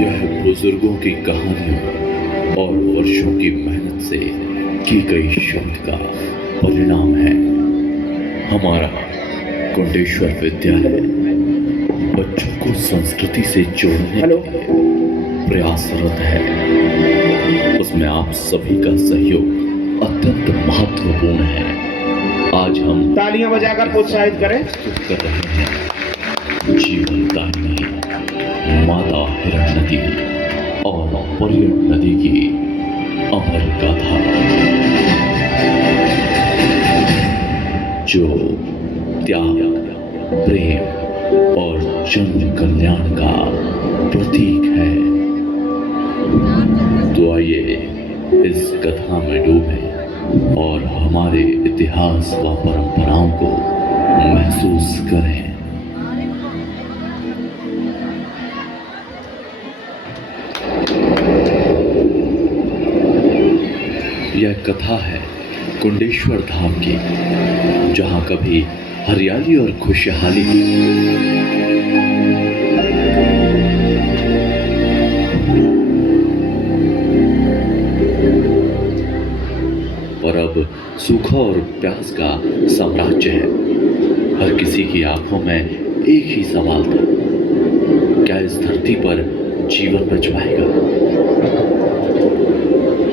यह बुजुर्गों की कहानियों और वर्षों की मेहनत से की गई शोध का परिणाम है। हमारा कुंडेश्वर विद्यालय बच्चों को संस्कृति से जोड़ने के लिए प्रयासरत है। उसमें आप सभी का सहयोग अत्यंत महत्वपूर्ण है। आज हम तालियां बजाकर प्रोत्साहित करें। कर रहे हैं जीवन दायिनी माता हिरण्यवती और पर्यट नदी की अमर गाथा, जो त्याग, प्रेम और जन कल्याण का प्रतीक है। तो आइए इस कथा में डूबें और हमारे इतिहास व परंपराओं को महसूस करें। यह कथा है कुंडेश्वर धाम की, जहां कभी हरियाली और खुशहाली थी, पर अब सूखा और प्यास का साम्राज्य है। हर किसी की आंखों में एक ही सवाल था, क्या इस धरती पर जीवन बच पाएगा?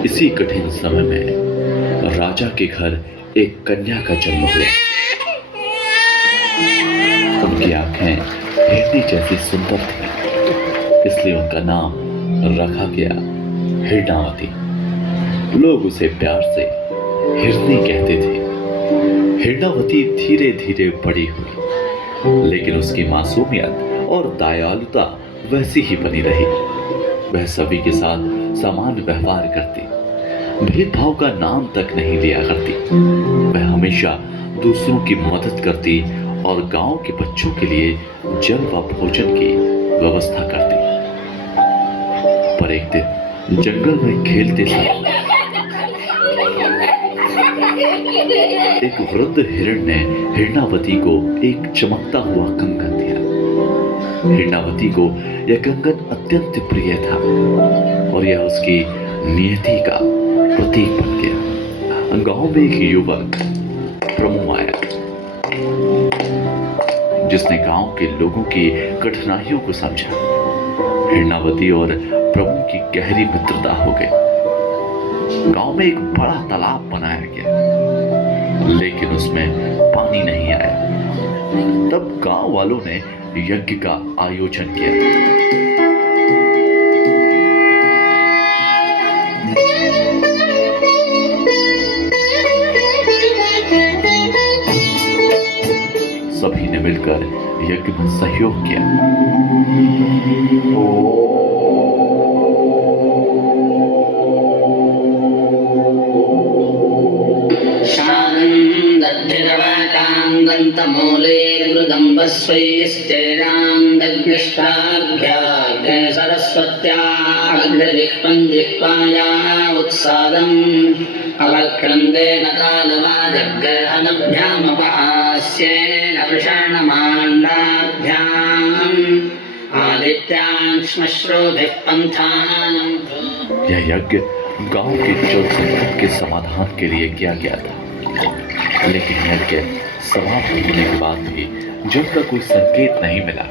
इसी कठिन समय में राजा के घर एक कन्या का जन्म हुआ। उनकी आंखें हिरनी जैसी सुंदर थी, इसलिए उनका नाम रखा गया हिरणावती। लोग उसे प्यार से हिरनी कहते थे। हिरणावती धीरे धीरे बड़ी हुई, लेकिन उसकी मासूमियत और दयालुता वैसी ही बनी रही। वह सभी के साथ समान व्यवहार करती, भेदभाव का नाम तक नहीं लिया करती। वह हमेशा दूसरों की मदद करती और गांव के बच्चों के लिए जल व भोजन की व्यवस्था करती। पर एक दिन जंगल में खेलते समय एक वृद्ध हिरण ने हिरणावती को एक चमकता हुआ कंगन दिया। हिरणावती को यह कंगन अत्यंत प्रिय था और यह उसकी नियति का प्रतीक बन गया। गांव में एक युवक प्रभु आया, जिसने गांव के लोगों की कठिनाइयों को समझा। हिरणावती और प्रभु की गहरी मित्रता हो गई। गांव में एक बड़ा तालाब बनाया गया, लेकिन उसमें पानी नहीं आया। तब गांव वालों ने यज्ञ का आयोजन किया। सभी ने मिलकर यज्ञ में सहयोग किया। उत्सादम् अवक्रन्देन कालवाजग्रहणभ्यामपहास्येन वृषणमाण्डाभ्याम् आदित्यान् श्मश्रुभिः पन्थान्। यह यज्ञ गांव के जल संकट के समाधान के लिए किया गया था, लेकिन यज्ञ समाप्त होने के बाद भी जल का कोई संकेत नहीं मिला।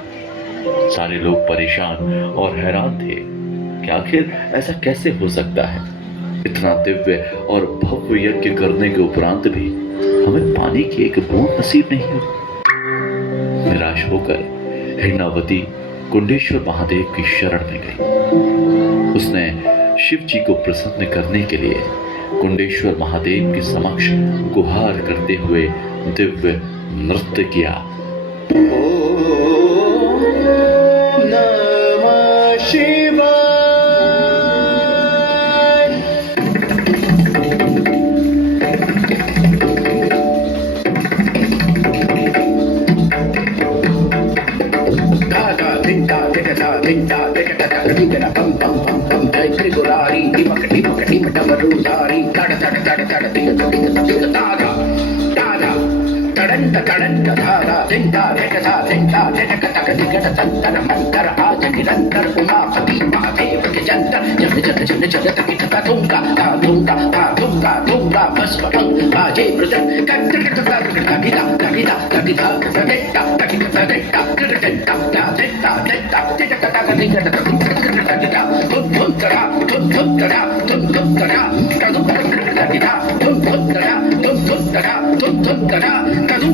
सारे लोग परेशान और हैरान थे कि आखिर ऐसा कैसे हो सकता है। इतना दिव्य और भव्य यज्ञ करने के उपरांत भी हमें पानी की एक बूंद नसीब नहीं हुई। निराश होकर हिरणावती कुंडेश्वर महादेव की शरण में गई। उसने शिव जी को प्रसन्न करने के लिए कुंडेश्वर महादेव के समक्ष गुहार करते हुए दिव्य नृत्य किया। ओम नमः शिवाय। त्रिपुरारी टिमक टिमक टिम डमरूधारी तड़ तड़ तड़ तड़ तिग तिग तिग तारा तारा तड़ंत तड़ंत धारा तिंता तिंता तिंता तिंता तिंता तिंता तंतर मंतर आज निरंतर उमापति चल चल चल तकी तका तुंगा ता तुंगा ता तुंगा तुंगा बस पतंग बाजे मृदंग कट तकीदा तकीदा तकीदा तकीदा तकीदा तकीदा तकीदा तकीदा तकीदा तकीदा तुम तरा तुम तरा तुम तरा तुम तकीदा तुम तरा तुम तरा तुम तरा तुम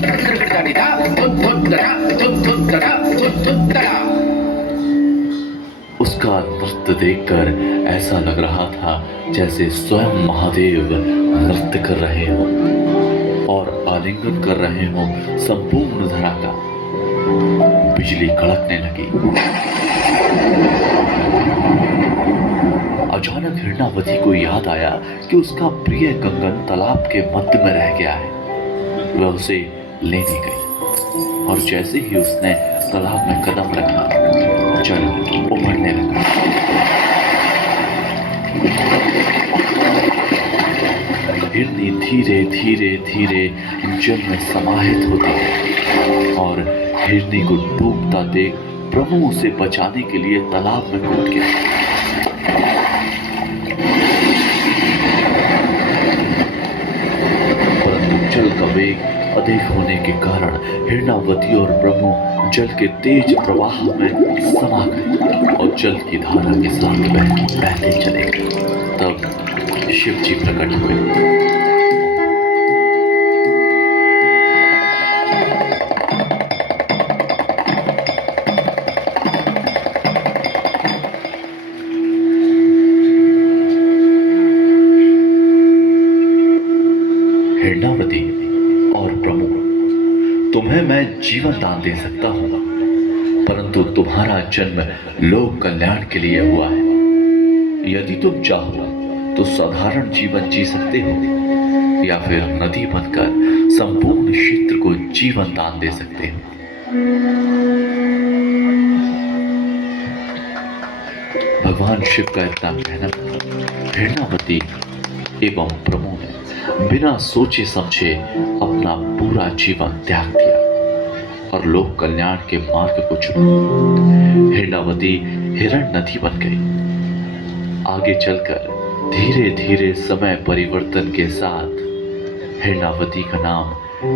तकीदा तुम तरा तुम तरा तुम तरा। उसका नृत्य देखकर ऐसा लग रहा था जैसे स्वयं महादेव नृत्य कर रहे हों और आलिंगन कर रहे हों संपूर्ण धरा का। बिजली कड़कने लगी। अचानक हिरणावती को याद आया कि उसका प्रिय कंगन तालाब के मध्य में रह गया है। वह उसे लेने गई और जैसे ही उसने तालाब में कदम रखा जल उमड़ने लगा। हिरनी धीरे धीरे धीरे जल में समाहित होती है और हिरनी को डूबता देख प्रभु उसे बचाने के लिए तालाब में कूद गया। परंतु जल का वेग अधिक होने के कारण हिरणावती और ब्रह्मो जल के तेज प्रवाह में समा गए और जल की धारा के साथ बहते चले गए। तब शिव जी प्रकट हुए। हिरणावती और प्रभु, तुम्हें मैं जीवन दान दे सकता हूँ, परंतु तुम्हारा जन्म लोक कल्याण के लिए हुआ है। यदि तुम चाहो तो साधारण जीवन जी सकते हो या फिर नदी बनकर संपूर्ण क्षेत्र को जीवन दान दे सकते हो। भगवान शिव का इतना कहना था। हिरणावती एवं प्रभु ने बिना सोचे समझे अपना पूरा जीवन त्याग दिया और लोक कल्याण के मार्ग को चुना। हिरणावती हिरण नदी बन गई। आगे चलकर धीरे धीरे समय परिवर्तन के साथ हिरणावती का नाम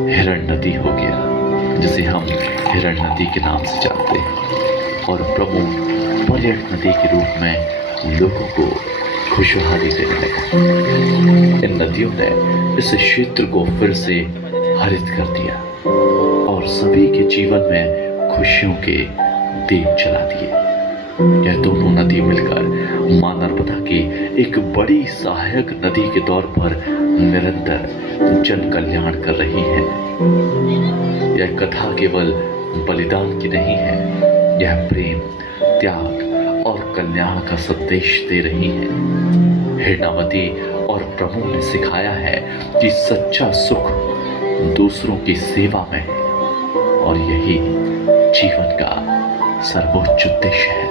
हिरण नदी हो गया, जिसे हम हिरण नदी के नाम से जानते हैं। और प्रभु पर्यटन नदी के रूप में लोगों को खुशहाली देने लगा। इन नदियों ने इस क्षेत्र को फिर से हरित कर दिया और सभी के जीवन में खुशियों के दीप जला दिए। यह दोनों नदी मिलकर मां नर्मदा की एक बड़ी सहायक नदी के तौर पर निरंतर जन कल्याण कर रही है। यह कथा केवल बलिदान की नहीं है, यह प्रेम, त्याग और कल्याण का संदेश दे रही है। हिरणावती और प्रभु ने सिखाया है कि सच्चा सुख दूसरों की सेवा में है और यही जीवन का सर्वोच्च उद्देश्य है।